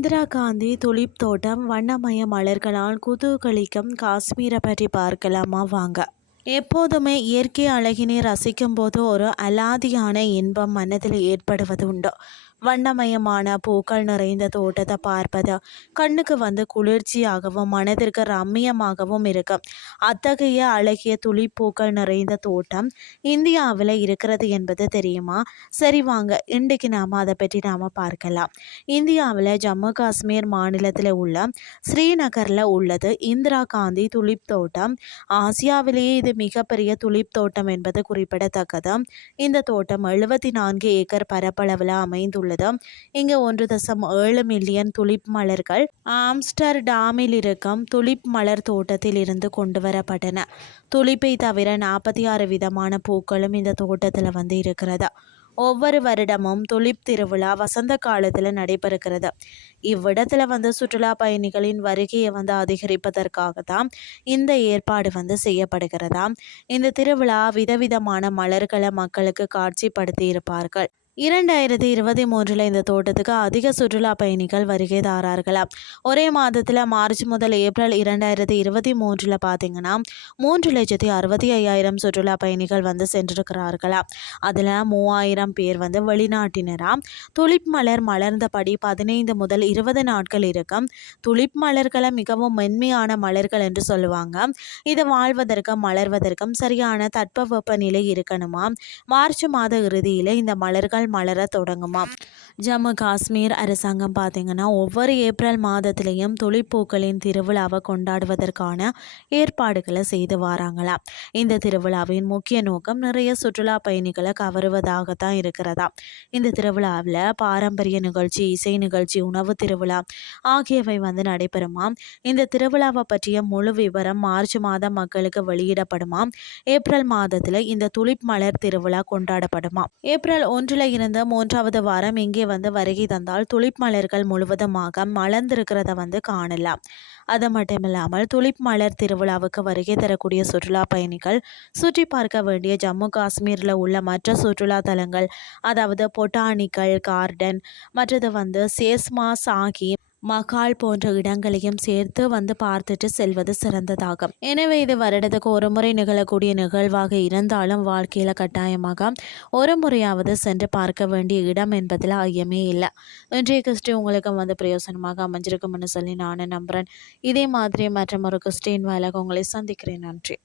Indira Gandhi tulip தோட்டம் வண்ணமய மலர்களால் குதூகலிக்கும் காஷ்மீரை பற்றி பார்க்கலாமா வாங்க. எப்போதுமே இயற்கை அழகினை ரசிக்கும் போது ஒரு அலாதியான இன்பம் மனதில் ஏற்படுவது உண்டு. வண்ணமயமான பூக்கள் நிறைந்த தோட்டத்தை பார்ப்பது கண்ணுக்கு குளிர்ச்சியாகவும் மனதிற்கு ரம்மியமாகவும் இருக்கும். அத்தகைய அழகிய துளிப்பூக்கள் நிறைந்த தோட்டம் இந்தியாவில் இருக்கிறது என்பது தெரியுமா? சரி வாங்க, இன்றைக்கு நாம் அதை பற்றி நாம் பார்க்கலாம். இந்தியாவில் ஜம்மு காஷ்மீர் மாநிலத்தில் உள்ள ஸ்ரீநகரில் உள்ளது இந்திரா காந்தி துலிப் தோட்டம். ஆசியாவிலேயே இது மிகப்பெரிய துலிப் தோட்டம் என்பது குறிப்பிடத்தக்கது. இந்த தோட்டம் 74 ஏக்கர் பரப்பளவில் அமைந்துள்ளது. இங்கு 1.7 மில்லியன் துலிப் மலர்கள் ஆம்ஸ்டர்டாமில் இருக்கும் துலிப் மலர் தோட்டத்தில் இருந்து கொண்டு வரப்பட்டன. துலிப்பை தவிர 46 விதமான பூக்களும் இந்த தோட்டத்தில் இருக்கிறது. ஒவ்வொரு வருடமும் துலிப் திருவிழா வசந்த காலத்தில் நடைபெறுகிறது. இவ்விடத்துல சுற்றுலா பயணிகளின் வருகையை அதிகரிப்பதற்காக தான் இந்த ஏற்பாடு செய்யப்படுகிறதா. இந்த திருவிழா விதவிதமான மலர்களை மக்களுக்கு காட்சிப்படுத்தி இருப்பார்கள். 2023 இந்த தோட்டத்துக்கு அதிக சுற்றுலா பயணிகள் வருகை தாரார்களாம். ஒரே மாதத்தில் மார்ச் முதல் ஏப்ரல் 2023 பார்த்தீங்கன்னா 3,65,000 சுற்றுலா பயணிகள் சென்றிருக்கிறார்களாம். அதில் 3,000 பேர் வெளிநாட்டினராம். துலிப் மலர் மலர்ந்தபடி 15 முதல் 20 நாட்கள் இருக்கும். துலிப் மலர்களை மிகவும் மென்மையான மலர்கள் என்று சொல்லுவாங்க. இது வாழ்வதற்கும் மலர்வதற்கும் சரியான தட்பவெப்ப நிலை இருக்கணுமா. மார்ச் மாத இறுதியில் இந்த மலர்கள் மலர தொடங்குமா. ஜம்மு காஷ்மீர் அரசாங்கம் பார்த்தீங்கன்னா ஒவ்வொரு ஏப்ரல் மாதத்திலையும் துளிப்பூக்களின் திருவிழாவை கொண்டாடுவதற்கான ஏற்பாடுகளை செய்து வராங்களாம். இந்த திருவிழாவின் முக்கிய நோக்கம் நிறைய சுற்றுலா பயணிகளை கவருவதாகத்தான் இருக்கிறதா. இந்த திருவிழாவில் பாரம்பரிய நிகழ்ச்சி, இசை நிகழ்ச்சி, உணவு திருவிழா ஆகியவை நடைபெறுமா. இந்த திருவிழாவை பற்றிய முழு விவரம் மார்ச் மாதம் மக்களுக்கு வெளியிடப்படுமா. ஏப்ரல் மாதத்தில் இந்த துலிப் மலர் திருவிழா கொண்டாடப்படுமா. ஏப்ரல் 1 இருந்து 3வது வாரம் இங்கே வருகை தந்தால் துலிப் மலர்கள் முழுவதுமாக மலர்ந்திருக்கிறத காணலாம். அது மட்டும் இல்லாமல் துலிப் மலர் திருவிழாவுக்கு வருகை தரக்கூடிய சுற்றுலா பயணிகள் சுற்றி பார்க்க வேண்டிய ஜம்மு காஷ்மீரில் உள்ள மற்ற சுற்றுலா தலங்கள், அதாவது பொட்டானிக்கல் கார்டன், மற்றது சேஸ்மா சாகி மகால் போன்ற இடங்களையும் சேர்த்து பார்த்துட்டு செல்வது சிறந்ததாகும். எனவே இது வருடத்துக்கு ஒரு முறை நிகழக்கூடிய நிகழ்வாக இருந்தாலும் வாழ்க்கையில் கட்டாயமாக ஒரு முறையாவது சென்று பார்க்க வேண்டிய இடம் என்பதில் ஐயமே இல்லை. இன்றைய கிறிஸ்டி உங்களுக்கு பிரயோசனமாக அமைஞ்சிருக்கும்னு சொல்லி நான் நம்புகிறேன். இதே மாதிரி மற்றும் ஒரு கிறிஸ்டின் வேலைக்கு உங்களை சந்திக்கிறேன். நன்றி.